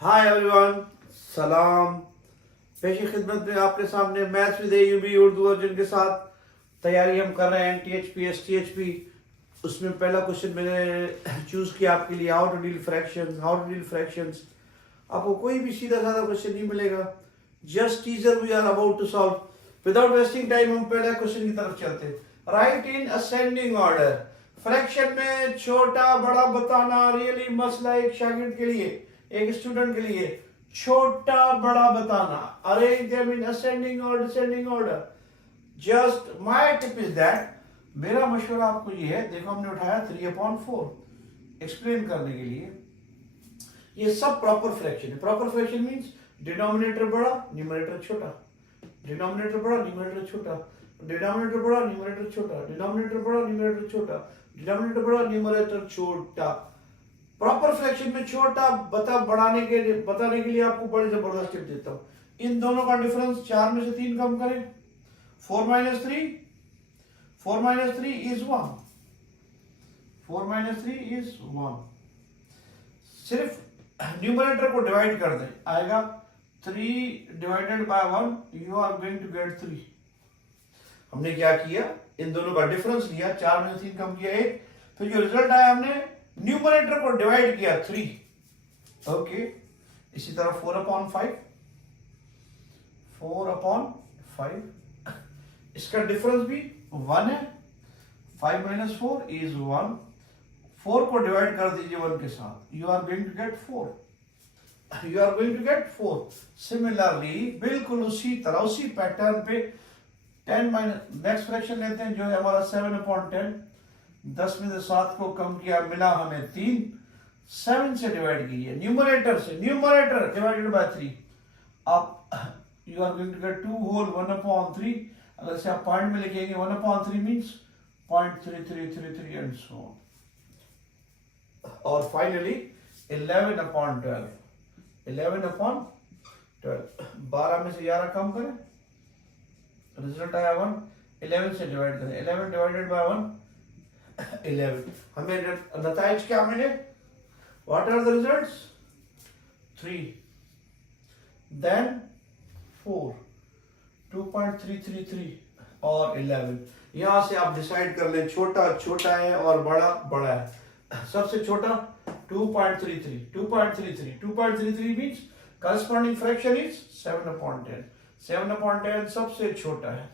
Hi everyone, सलाम। पेशी खिदमत में आपके सामने मैथ्स विद एयूबी उर्दू वर्जन के साथ तैयारी हम कर रहे हैं टीएचपी एसटीएचपी। उसमें पहला क्वेश्चन मैंने चूज किया आपके लिए, हाउ टू डील फ्रैक्शंस। आपको कोई भी सीधा साधा क्वेश्चन नहीं मिलेगा, just teaser we are about to solve. Without wasting time हम पहले क्वेश्चन की तरफ चलते हैं। Right in ascending order. Fraction में छोटा बड़ा बताना रियली मसला एक शागिर्द के लिए, एक स्टूडेंट के लिए छोटा बड़ा बताना। अरेंज देम इन असेंडिंग और descending order. Just my tip is that, मेरा मशवरा आपको ये है, देखो हमने उठाया 3/4 एक्सप्लेन करने के लिए। ये सब प्रॉपर फ्रैक्शन है। प्रॉपर फ्रैक्शन मींस डिनोमिनेटर बड़ा न्यूमरेटर छोटा, डिनोमिनेटर बड़ा न्यूमरेटर छोटा, डिनोमिनेटर बड़ा न्यूमरेटर छोटा, डिनोमिनेटर बड़ा न्यूमरेटर छोटा, डिनोमिनेटर बड़ा न्यूमरेटर छोटा। प्रॉपर फ्रैक्शन में छोटा बताने के लिए आपको बड़ी जबरदस्त टिप देता हूं। इन दोनों का डिफरेंस 4 में से 3 कम करें। 4 - 3 is 1। 4 - 3 is 1। सिर्फ न्यूमरेटर को डिवाइड कर दें, आएगा 3 divided by 1, you are going to get 3। हमने क्या किया, इन दोनों का डिफरेंस लिया, 4 में से 3 कम किया 1, फिर जो रिजल्ट आया हमने न्यूमरेटर को डिवाइड किया 3। ओके, इसी तरह 4/5, 4/5 इसका डिफरेंस भी 1 है। 5 - 4 is 1। 4 को डिवाइड कर दीजिए 1 के साथ, you are going to get 4। You are going to get 4। Similarly बिल्कुल उसी तरह उसी पैटर्न पे 10 नेक्स्ट फ्रैक्शन लेते हैं जो है हमारा 7/10। 10 में से 7 को कम किया, मिला हमें 3। 7 से डिवाइड कीजिए न्यूमरेटर से, न्यूमरेटर डिवाइडेड बाय 3। आप you are going to get 2 whole 1/3। अगर से आप पॉइंट में लिखेंगे 1/3 मींस 0.3333 एंड सो ऑन। और फाइनली 11/12। 11/12 12 में से 11 कम करें, रिजल्ट आया 1। 11 से डिवाइड करें, 11 डिवाइडेड बाय 1 11। हमें नताइज क्या मिले, what are the results, 3 then 4, 2.333 और 11। यहां से आप डिसाइड कर लें छोटा छोटा है और बड़ा बड़ा है। सबसे छोटा 2.33 2.33 मींस करस्पॉन्डिंग फ्रैक्शन इज 7/10। 7/10 सबसे छोटा है।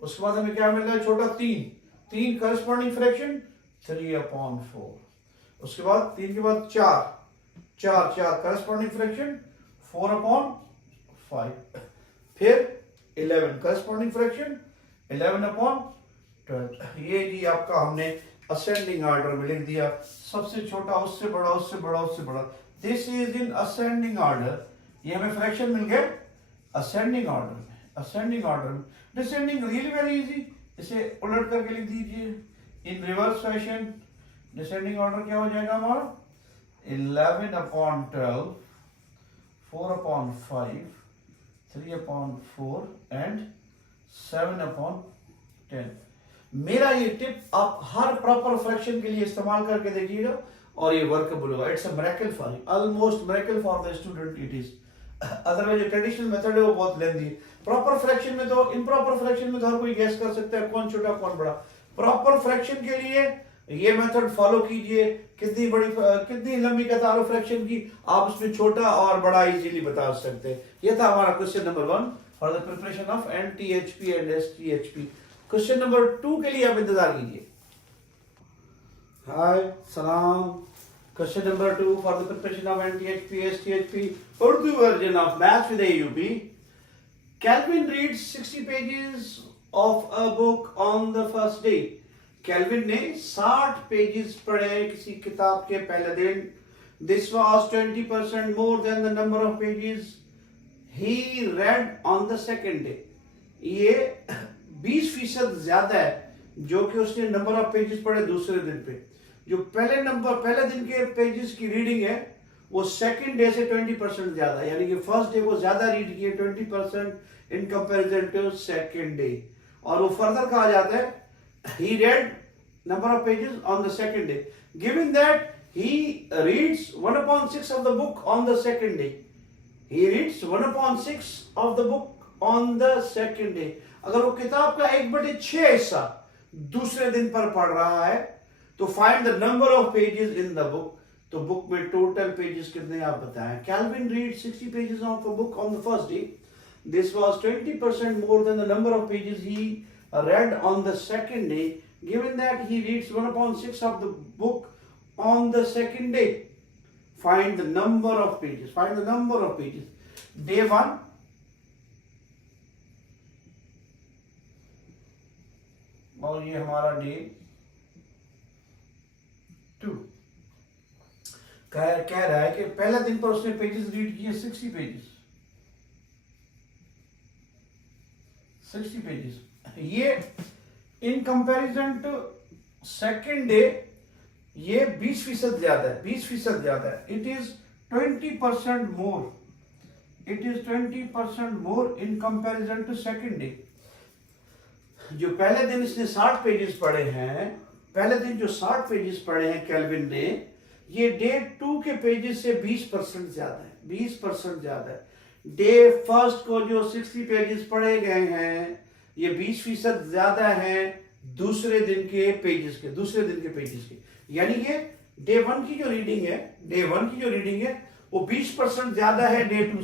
उसके बाद हमें क्या मिल रहा है, छोटा 3 करस्पॉन्डिंग फ्रैक्शन 3/4। उसके बाद 3 के बाद 4 करस्पॉन्डिंग फ्रैक्शन 4/5। फिर 11 करस्पॉन्डिंग फ्रैक्शन 11/12। ये जी आपका हमने असेंडिंग ऑर्डर में लिख दिया, सबसे छोटा उससे बड़ा उससे बड़ा उससे बड़ा। This is in ascending order. ये हमें फ्रैक्शन मिल गए असेंडिंग ऑर्डर में। असेंडिंग ऑर्डर में डिसेंडिंग रियली वेरी इजी, इसे उलट करके लिख दीजिए इन रिवर्स फैशन। डिसेंडिंग ऑर्डर क्या हो जाएगा हमारा, 11/12, 4/5, 3/4 एंड 7/10। मेरा ये टिप आप हर प्रॉपर फ्रैक्शन के लिए इस्तेमाल करके देखिएगा और ये वर्कएबल होगा। It's a miracle for you, almost miracle for the student it is. Otherwise traditional method है वो बहुत लेंदी है। प्रॉपर फ्रैक्शन में तो, इम्प्रॉपर फ्रैक्शन में तो हर कोई गेस कर सकता है कौन छोटा कौन बड़ा। प्रॉपर फ्रैक्शन के लिए ये मेथड फॉलो कीजिए। कितनी लंबी कतार हो फ्रैक्शन की, आप उसमें छोटा और बड़ा इजीली बता सकते हैं। ये था हमारा question number 1 for the preparation of NTHP and STHP. Question number 2 के लिए आप इंतजार कीजिए। हाय सलाम। Question number 2 for the preparation of NTHP STHP Urdu version of maths with AUB. Calvin reads 60 pages of a book on the first day. Calvin ने 60 pages पढ़े किसी किताब के पहले दिन। This was 20% more than the number of pages he read on the second day. ये 20% ज्यादा है जो कि उसने नंबर ऑफ पेजेस पढ़े दूसरे दिन पे। जो पहले दिन के पेजेस की रीडिंग है वो सेकंड डे से 20% ज्यादा, यानी कि फर्स्ट डे वो ज्यादा रीड किए 20% in comparison to second day. और वो फर्दर कहा जाता है he read number of pages on the second day, given that he reads 1/6 of the book on the second day। He reads 1/6 of the book on the second day. अगर वो किताब का 1/6 हिस्सा दूसरे दिन पर पढ़ रहा है तो find the number of pages in the book. तो बुक में टोटल पेजेस कितने आप बताएं. Calvin read 60 pages of a book on the first day. This was 20% more than the number of pages he read on the second day. Given that he reads 1/6 of the book on the second day, find the number of pages. Find the number of pages. Day 1, और ये हमारा day 2. कह रहा है कि पहला दिन पर उसने पेजेस रीड किए 60 पेजेस. 60 पेजेस. ये in comparison to second day ये 20% ज्यादा है. 20% ज्यादा है. It is 20% more. It is 20% more in comparison to second day. जो पहले दिन इसने 60 पेजेस पढ़े हैं, पहले दिन जो 60 पेजेस पढ़े हैं कैल्विन ने, ये डे 2 के पेजेस से 20% ज्यादा है. 20% ज्यादा है. डे फर्स्ट को जो 60 पेजेस पढ़े गए हैं ये 20% ज्यादा है दूसरे दिन के पेजेस के. यानी ये डे 1 की जो रीडिंग है वो 20% ज्यादा है डे 2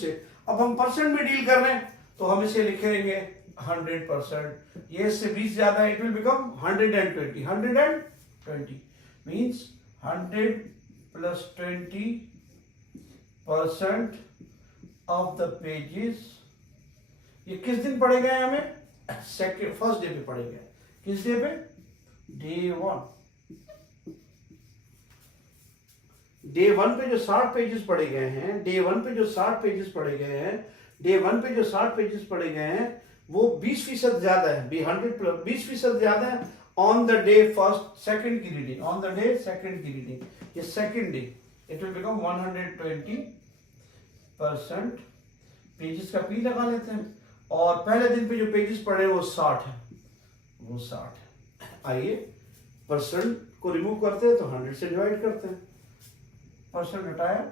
से. अब हम परसेंट में डील कर रहे हैं तो हम इसे लिखेंगे 100%. ये इससे 20 ज्यादा है, it will become 120. 120 means 100 plus 20% of the pages. ये किस दिन पढ़े गए हमें? फर्स्ट डे पे पढ़े गए. किस डे पे? डे 1. डे 1 पे जो 60 पेजेस पढ़े गए हैं, डे 1 पे जो 60 पेजेस पढ़े गए हैं वो 20% ज्यादा है. 20% ज्यादा है ऑन द डे सेकंड की रीडिंग. ये second day it will become 120%. Pages का पी लगा लेते हैं. और पहले दिन पे जो पेजेस पढ़े वो 60 है. आइए परसेंट को रिमूव करते हैं तो 100 से डिवाइड करते हैं. परसेंट हटाया,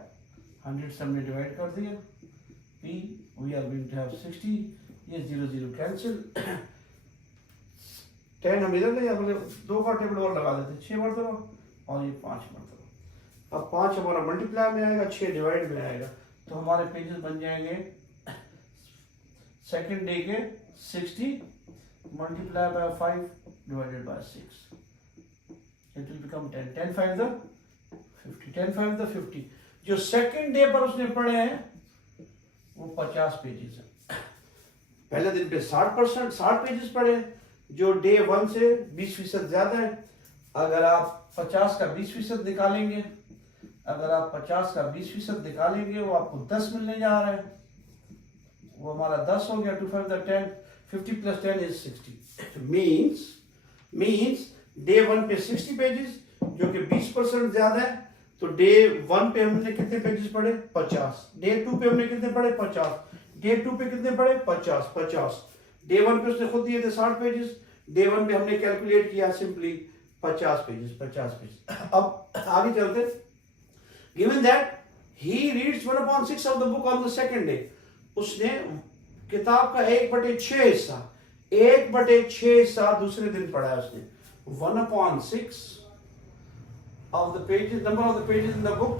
100 से हमने डिवाइड कर दिया. P we are going to have 60. ये 0 कैंसिल. 10 हम इधर ले जा, मतलब 2 का टेबल और लगा देते. 6 मरतबा और ये 5 मरतबा. अब 5 हमारा मल्टीप्लाई में आएगा, 6 डिवाइड में आएगा. तो हमारे पेजेस बन जाएंगे सेकेंड डे के 60 multiply by 5 divided by 6. It will become 10. 10 5 the 50. 10 5 the 50. जो सेकेंड डे पर उसने पढ़े हैं वो 50 पेजेस है. पहले दिन पे 60 पेजेस पढ़े, जो डे 1 से 20% ज्यादा है. अगर आप 50 का 20% निकालेंगे, वो आपको 10 मिलने जा रहा है. वो हमारा 10 हो गया. 2 5 10. 50 plus 10 is 60. means डे 1 पे 60 पेजेस जो कि 20% ज्यादा है. तो डे 1 पे हमने कितने पेजेस पढ़े? 50. डे 2 पे हमने कितने पढ़े? 50. डे 2 पे कितने पढ़े? 50. डे 1 पे उसने खुद दिए थे 60 पेजेस. डे 1 पे हमने कैलकुलेट किया सिंपली 50 पेजेस. अब आगे चलते. Given that he reads 1/6 of the book on the second day. उसने किताब का 1/6 हिस्सा दूसरे दिन पढ़ा है उसने. 1/6 of the pages, number of the pages in the book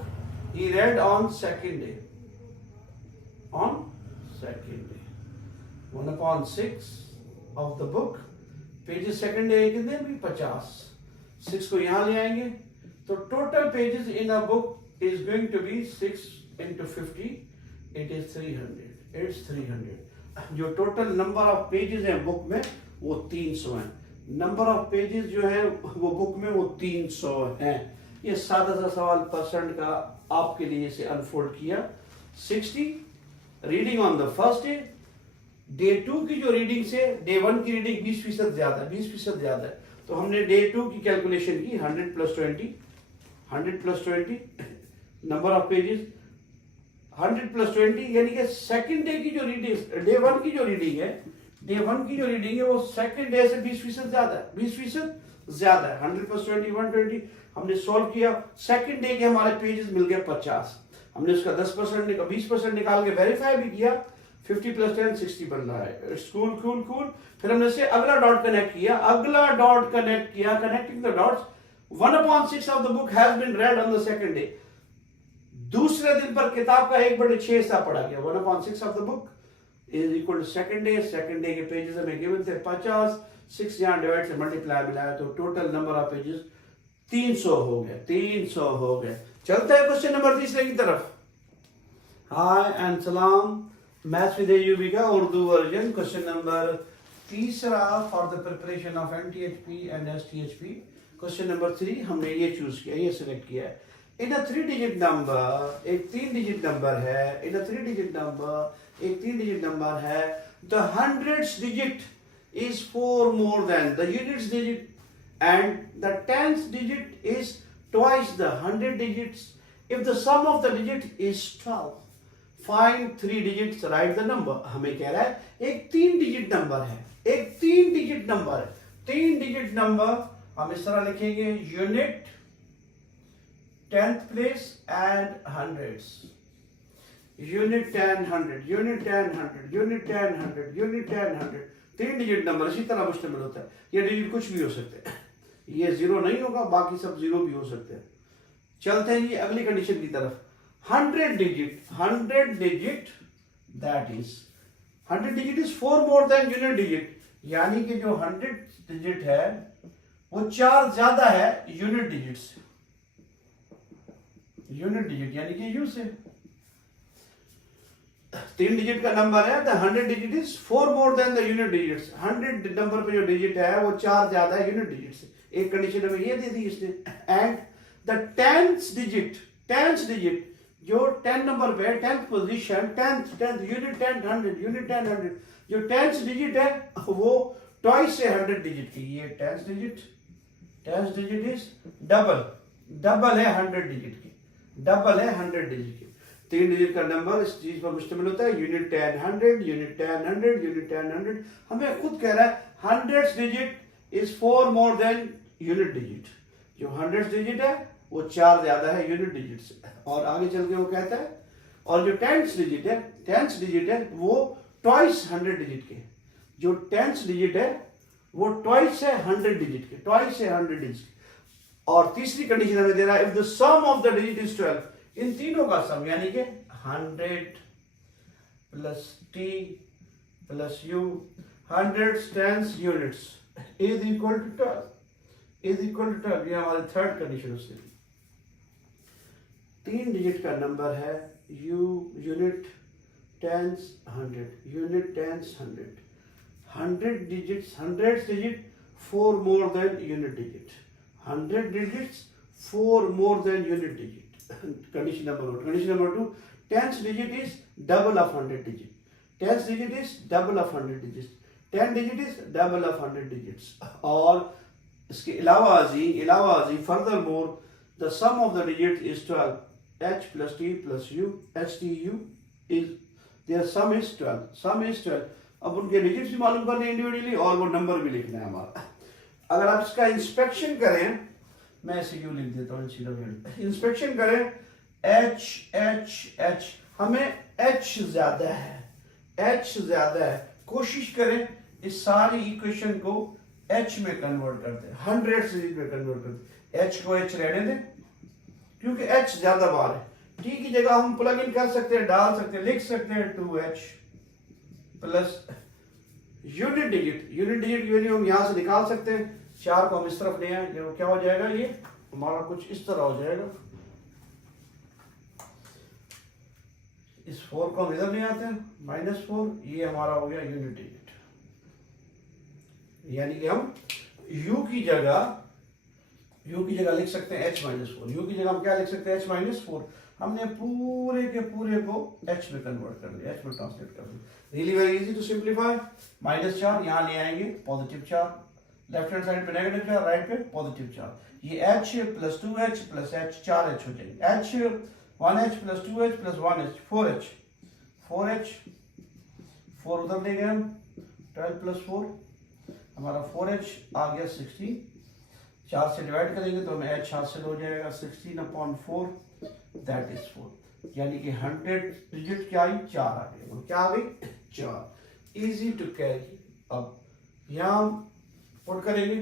he read on second day. 1/6 of the book pages second day कितने भी 50. 6 को यहाँ ले आएंगे तो total pages in a book is going to be 6 into 50. It is 300. It's 300. जो total number of pages हैं book में वो 300 हैं. नंबर ऑफ पेजेस जो है वो बुक में वो 300 हैं. ये सादा सा सवाल परसेंट का आपके लिए इसे अनफोल्ड किया. 60 reading on the first day. Day 2 की जो रीडिंग से डे 1 की रीडिंग 20% ज्यादा है. तो हमने डे 2 की कैलकुलेशन की 100 plus 20 number of pages 100 plus 20 यानी कि सेकंड डे की जो रीडिंग, डे 1 की जो रीडिंग है वो सेकंड डे से 20% ज्यादा है. 100 plus 20 120. हमने सॉल्व किया. सेकंड डे के हमारे पेजेस मिल गए 50. हमने उसका 10% 20% निकाल के वेरीफाई भी किया, 50 + 10 60 बन रहा है। Cool cool cool. फिर हमने से अगला डॉट कनेक्ट किया, connecting the dots, 1/6 of the book has been read on the second day. दूसरे दिन पर किताब का 1/6 हिस्सा पढ़ा गया। 1/6 of the book is equal to second day के पेजेस हमें गिवन थे 50, 6 यहाँ डिवाइड से मल्टीप्लाई मिलाया तो टोटल नंबर ऑफ पेजेस 300 हो गए, 300 हो गए। चलते हैं क्वेश्चन नंबर तीसरे की तरफ। हाय एंड सलाम, मैथ्स विद एयूबी का उर्दू वर्जन, क्वेश्चन नंबर तीसरा for the preparation of NTHP and STHP. Question number 3 हमने ये चूज किया, ये सिलेक्ट किया है। इन अ 3 डिजिट नंबर, एक 3 डिजिट नंबर है, इन अ 3 डिजिट नंबर, एक 3 डिजिट नंबर है, the hundreds digit is 4 more than the units digit and the tens digit is twice the 100 digits. If the sum of the digit is 12, find 3 digits, write the number. हमें कह रहा है एक 3 digit number है, एक 3 digit number है। 3 digit number हम इस तरह लिखेंगे, unit, 10th place and hundreds. Unit 10 100, unit 10 100, unit 10 100, unit 10 100। 3 digit number इसी तरह मुश्तमिल होता है। ये डिजिट कुछ भी हो सकते हैं, ये 0 नहीं होगा, बाकी सब 0 भी हो सकते हैं। चलते हैं जी अगली कंडीशन की तरफ। 100 digit that is 100 digit is 4 more than unit digit, यानी कि जो 100 डिजिट है वो 4 ज्यादा है यूनिट डिजिट से। यूनिट डिजिट यानी कि यू से 3 डिजिट का नंबर है, the 100 digit is 4 more than the unit digits. 100 number पे जो डिजिट है वो 4 ज्यादा है यूनिट डिजिट से। एक कंडीशन हमें ये दे दी इसने। एंड द टेंथ डिजिट जो 10 नंबर पे है, 10th position, 10th unit 10 100, unit 10 100, जो 10th डिजिट है वो ट्वाइस से 100 डिजिट की। ये 10th डिजिट इज डबल है 100 डिजिट की, डबल है 100 डिजिट की। 3 डिजिट का नंबर इस चीज पर मुश्तमिल होता है, यूनिट 10 100, यूनिट 10 100, यूनिट 10 100। हमें खुद कह रहा है 100th digit is 4 more than unit digit. जो 100th डिजिट है वो 4 ज्यादा है यूनिट डिजिट से। और आगे चल के वो कहता है, और जो 10th डिजिट है वो ट्वाइस 100 डिजिट के। जो 10th डिजिट है वो ट्वाइस है 100 डिजिट के, ट्वाइस है 100 डिजिट के। और तीसरी कंडीशन हमें दे रहा है, if the sum of the digit is 12, इन तीनों का सम यानी कि 100 plus t plus u, 100 tens units is equal to 12, is equal to 12। ये हमारी थर्ड कंडीशन उससे। 3 डिजिट का नंबर है, unit 10s 100, unit 10s 100, 100 digit 4 more than unit digit, 100 digits 4 more than unit digit. Condition number 1। Condition number 2, 10th digit is double of 100 digit, 10th digit is double of 100 digits, 10 digit is double of 100 digits। और इसके अलावा further more the sum of the digit is 12, h plus t plus u, HTU is their sum is 12, sum is 12। अब उनके digits भी मालूम करने individually और वो नंबर भी लिखना है हमारा। अगर आप इसका इंस्पेक्शन करें, मैं इसे यूं लिख देता हूँ, इंस्पेक्शन करें, H हमें H ज्यादा है। कोशिश करें इस सारी इक्वेशन को H में कन्वर्ट करते हैं, 100 सीरीज में कन्वर्ट करते हैं। H को H रहने दें क्योंकि H ज्यादा बार है। T की जगह हम प्लग इन कर सकते हैं, डाल सकते हैं, लिख सकते हैं 2H प्लस यूनिट डिजिट की वैल्यू हम यहां से निकाल सकते हैं। 4 को हम इस तरफ ले आए, ये क्या हो जाएगा, ये हमारा कुछ इस तरह हो जाएगा। इस 4 को हम इधर ले आते हैं, -4, ये हमारा हो गया यूनिट डिजिट। यानी कि हम u की जगह लिख सकते हैं h-4, u की जगह हम क्या लिख सकते हैं, h-4। हमने पूरे के पूरे को h में कन्वर्ट कर लिया, h में ट्रांसलेट कर लिया। Really very easy to simplify. -4 यहाँ ले आएंगे, पॉजिटिव 4, लेफ्ट हैंड साइड पे नेगेटिव 4, राइट पे पॉजिटिव 4। ये h plus 2h plus h 4h हो जाएगी। h 1h plus 2h plus 1h 4h 4 उधर ले गए हम, 12 प्लस 4 हमारा 4h आ गया 16। 4 से डिवाइड करेंगे तो हमें h हासिल हो जाएगा, 16/4 दैट इज 4। यानी कि 100 डिजिट क्या आई, 4 आ गई। और क्या आ गई, 4। Easy to carry. अब यहाँ पुट करेंगे,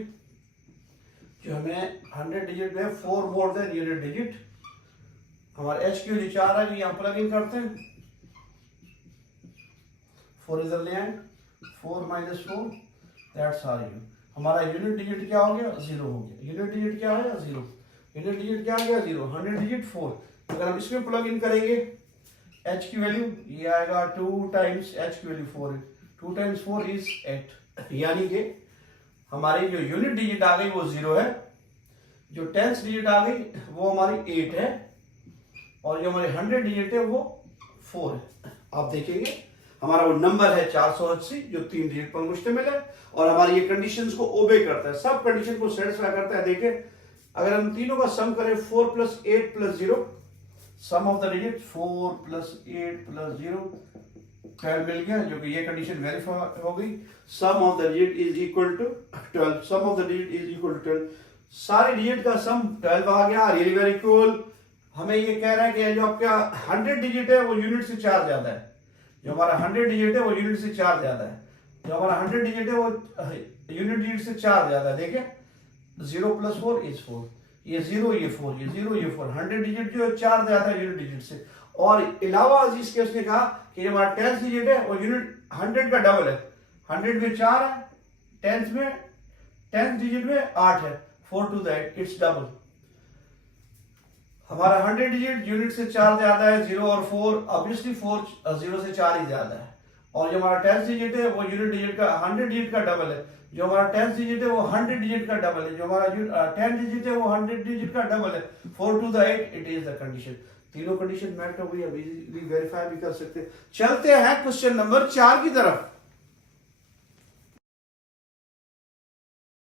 जो हमें 100 डिजिट में 4 मोर देन यूनिट डिजिट, हमारे एच की वैल्यू 4 आ गई, यहाँ प्लग इन करते हैं। 4 इधर ले आए, 4 माइनस 4 दैट्स आर यू। हमारा यूनिट डिजिट क्या हो गया, 0 हो गया। यूनिट डिजिट क्या आया, 0। यूनिट डिजिट क्या आ गया, 0। 100 डिजिट 4। अगर हम इसमें प्लग इन करेंगे h की वैल्यू, ये आएगा 2 टाइम्स h की वैल्यू 4 है, 2 टाइम्स 4 इज 8। यानी कि हमारी जो यूनिट डिजिट आ गई वो 0 है, जो टेंथ डिजिट आ गई वो हमारी 8 है, और जो हमारी 100 डिजिट है वो 4 है। आप देखेंगे हमारा वो नंबर है 480, जो 3 डिजिट पर मुश्तमिल है, और हमारी ये कंडीशंस को ओबे करता है, सब कंडीशन को सेटिस्फाई करता है। देखिए अगर हम तीनों का सम करें, 4 plus 8 plus 0, sum of the digit 4 plus 8 plus 0, 12 मिल गया, जो कि ये कंडीशन वेरीफाई हो गई। Sum of the digit is equal to 12, sum of the digit is equal to 12, सारे डिजिट का सम 12 आ गया। Really very cool. हमें ये कह रहा है कि जो आपका 100 डिजिट है वो यूनिट से 4 ज्यादा है, जो हमारा 100 डिजिट है वो यूनिट से 4 ज्यादा है, जो हमारा 100 डिजिट है वो यूनिट डिजिट से 4 ज्यादा है। देखिए 0 प्लस 4 इज 4, ये 0 ये 4, ये 0 ये 4, 100 डिजिट जो है 4 ज्यादा है यूनिट डिजिट से। और अलावा अजीज के उसने कहा कि जो हमारा 10th डिजिट है वो यूनिट 100 का डबल है, 100 में 4 है, 10th डिजिट में 8 है, 4 टू द 8 इट्स डबल। हमारा 100 डिजिट यूनिट से 4 ज्यादा है, 0 और 4, ऑब्वियसली 4 0 से 4 ही ज्यादा है। और जो हमारा 10th डिजिट है वो यूनिट डिजिट का 100 डिजिट का डबल है, जो हमारा 10th डिजिट है वो 100 डिजिट का डबल है, जो हमारा 10 डिजिट है वो 100 डिजिट का डबल है, 4 to the 8 it is the condition. तीनों कंडीशन मैच हो गई, अब इजीली वेरीफाई भी कर सकते हैं। चलते हैं क्वेश्चन नंबर 4 की तरफ।